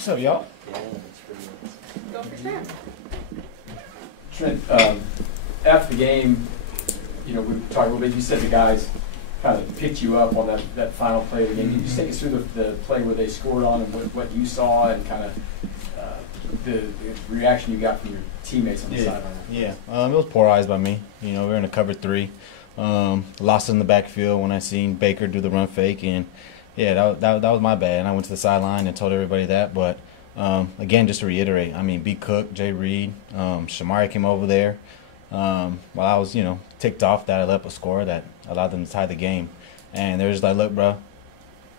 What's up, y'all? Yeah, that's pretty nice. Go for Trent. Trent, after the game, we talked a little bit. You said the guys kind of picked you up on that final play of the game. Can you just take us through the play where they scored on and what you saw and kind of the reaction you got from your teammates on the sideline? Yeah, it was poor eyes by me. We were in a cover 3. Lost in the backfield when I seen Baker do the run fake, and yeah, that was my bad. And I went to the sideline and told everybody that. But again, just to reiterate, B. Cook, Jay Reed, Shamari came over there while I was, ticked off that I let up a score that allowed them to tie the game. And they're just like, look, bro,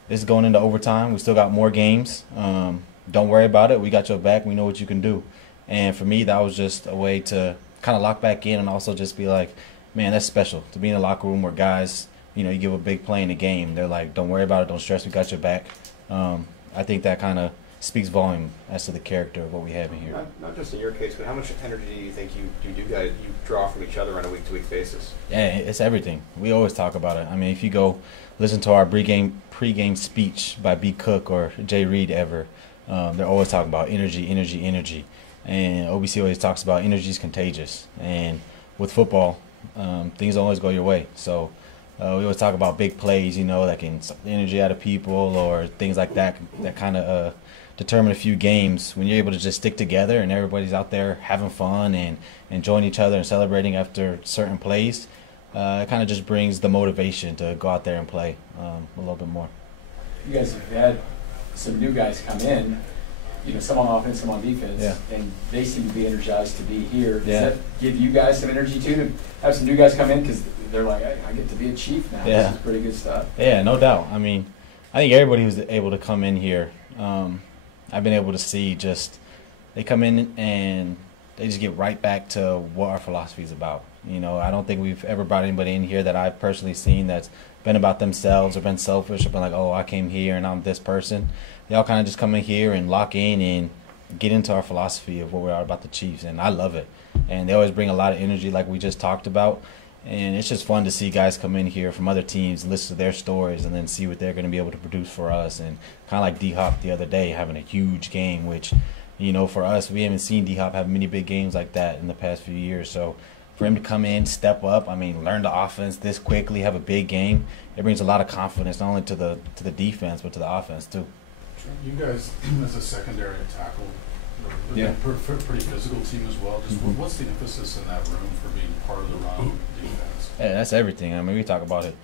this is going into overtime. We still got more games. Don't worry about it. We got your back. We know what you can do. And for me, that was just a way to kind of lock back in and also just be like, man, that's special to be in a locker room where guys, you give a big play in the game. They're like, don't worry about it. Don't stress. We got your back. I think that kind of speaks volume as to the character of what we have in here. Not just in your case, but how much energy do you think you draw from each other on a week-to-week basis? Yeah, it's everything. We always talk about it. If you go listen to our pregame speech by B. Cook or Jay Reed ever, they're always talking about energy, energy, energy. And OBC always talks about energy is contagious. And with football, things don't always go your way. So we always talk about big plays, that can suck the energy out of people or things like that kind of determine a few games. When you're able to just stick together and everybody's out there having fun and enjoying each other and celebrating after certain plays, it kind of just brings the motivation to go out there and play a little bit more. You guys have had some new guys come in, some on offense, some on defense, and they seem to be energized to be here. Does that give you guys some energy too to have some new guys come in because they're like, I get to be a Chief now. This is pretty good stuff. Yeah, no doubt. I think everybody who's able to come in here, I've been able to see they come in and they just get right back to what our philosophy is about. I don't think we've ever brought anybody in here that I've personally seen that's been about themselves or been selfish or been like, oh, I came here and I'm this person. They all kind of just come in here and lock in and get into our philosophy of what we are about the Chiefs, and I love it. And they always bring a lot of energy like we just talked about, and it's just fun to see guys come in here from other teams, listen to their stories, and then see what they're going to be able to produce for us. And kind of like D-Hop the other day having a huge game, which, for us, we haven't seen D-Hop have many big games like that in the past few years. So for him to come in, step up, learn the offense this quickly, have a big game, it brings a lot of confidence not only to the defense but to the offense too. You guys, as a secondary tackle, pretty physical team as well. Just what's the emphasis in that room for being part of the run defense? Yeah, that's everything. We talk about it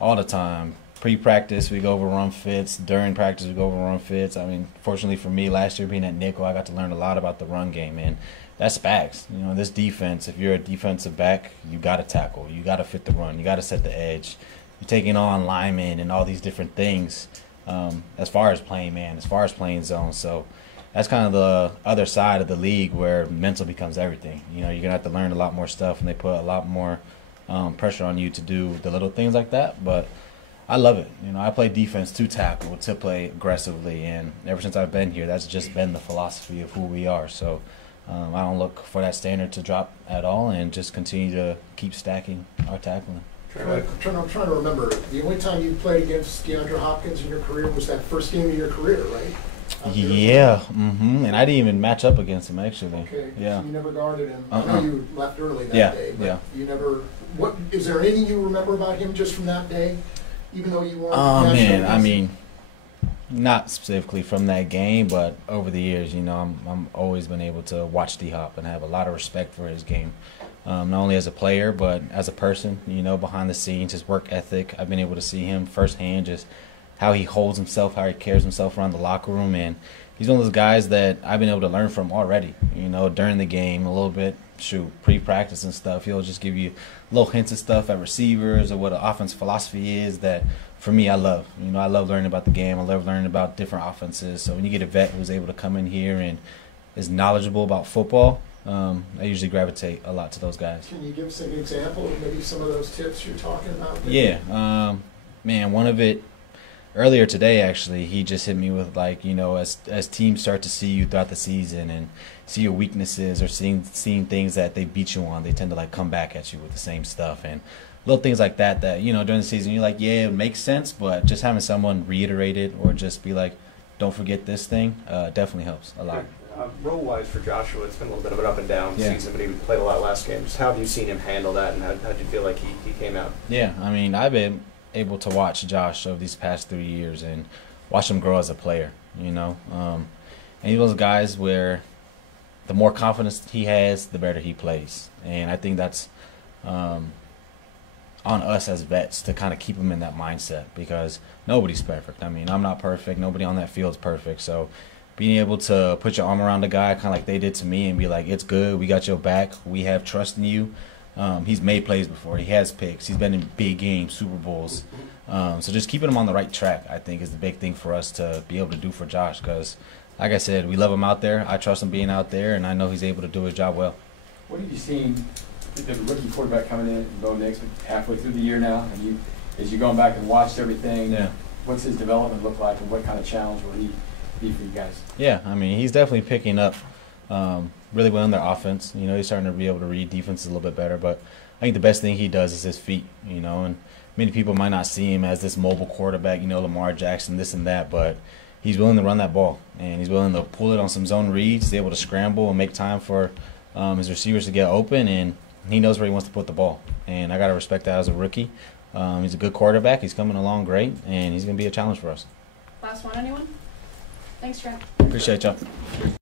all the time. Pre-practice, we go over run fits. During practice, we go over run fits. Fortunately for me, last year being at nickel, I got to learn a lot about the run game, and that's facts. This defense, if you're a defensive back, you got to tackle. You got to fit the run. You got to set the edge. You're taking on linemen and all these different things as far as playing man, as far as playing zone. So that's kind of the other side of the league where mental becomes everything. You're going to have to learn a lot more stuff, and they put a lot more pressure on you to do the little things like that. But I love it. I play defense to tackle, to play aggressively, and ever since I've been here, that's just been the philosophy of who we are. So I don't look for that standard to drop at all and just continue to keep stacking our tackling. I'm trying to remember. The only time you played against DeAndre Hopkins in your career was that first game of your career, right? Yeah, and I didn't even match up against him, actually. Okay, yeah. So you never guarded him. I know you left early that day, but you never. Is there anything you remember about him just from that day, even though you weren't? Oh man, not specifically from that game, but over the years, I'm always been able to watch D-Hop and have a lot of respect for his game. Not only as a player, but as a person, behind the scenes, his work ethic. I've been able to see him firsthand, just how he holds himself, how he carries himself around the locker room. And he's one of those guys that I've been able to learn from already, during the game, a little bit, pre-practice and stuff. He'll just give you little hints of stuff at receivers or what an offense philosophy is that, for me, I love. I love learning about the game. I love learning about different offenses. So when you get a vet who's able to come in here and is knowledgeable about football, I usually gravitate a lot to those guys. Can you give us an example of maybe some of those tips you're talking about? Yeah. One of it, earlier today, actually, he just hit me with, as teams start to see you throughout the season and see your weaknesses or seeing things that they beat you on, they tend to, come back at you with the same stuff. And little things like that, during the season, you're like, yeah, it makes sense, but just having someone reiterate it or just be like, don't forget this thing, definitely helps a lot. Role-wise for Joshua, it's been a little bit of an up-and-down season, but he played a lot last game. Just how have you seen him handle that, and how did you feel like he came out? Yeah, I mean, I've been able to watch Josh over these past 3 years and watch him grow as a player, you know. And he's one of those guys where the more confidence he has, the better he plays. And I think that's on us as vets to kind of keep him in that mindset, because nobody's perfect. I mean, I'm not perfect. Nobody on that field is perfect. So being able to put your arm around a guy kind of like they did to me and be like, it's good, we got your back, we have trust in you. He's made plays before. He has picks. He's been in big games, Super Bowls. So just keeping him on the right track, I think, is the big thing for us to be able to do for Josh, because, like I said, we love him out there. I trust him being out there, and I know he's able to do his job well. What have you seen, the rookie quarterback coming in, Bo Nix, halfway through the year now, and as you going back and watched everything, what's his development look like, and what kind of challenge will he be for you guys? Yeah, I mean, he's definitely picking up really well in their offense. You know, he's starting to be able to read defenses a little bit better, but I think the best thing he does is his feet, you know, and many people might not see him as this mobile quarterback, you know, Lamar Jackson, this and that, but he's willing to run that ball, and he's willing to pull it on some zone reads. He's able to scramble and make time for his receivers to get open, and he knows where he wants to put the ball. And I got to respect that as a rookie. He's a good quarterback. He's coming along great, and he's going to be a challenge for us. Last one, anyone? Thanks, Trent. Appreciate y'all.